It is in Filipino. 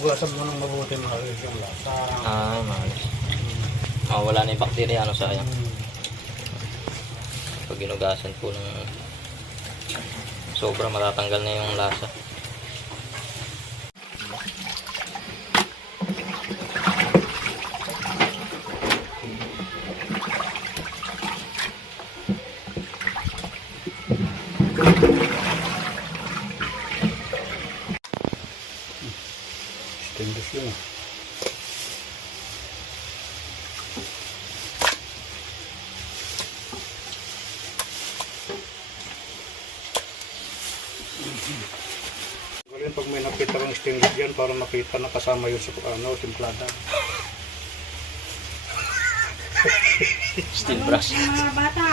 Hugasan mo ng mabuti maalis yung lasa. Maalis. Wala na yung bakterya, ano, sayang. Pag ginugasan po ng sobra, matatanggal na yung lasa. Stainless yun. Galing pag may nakita kang stainless dyan para makita na kasama yun sa simplada. Steel brush. Mga bata.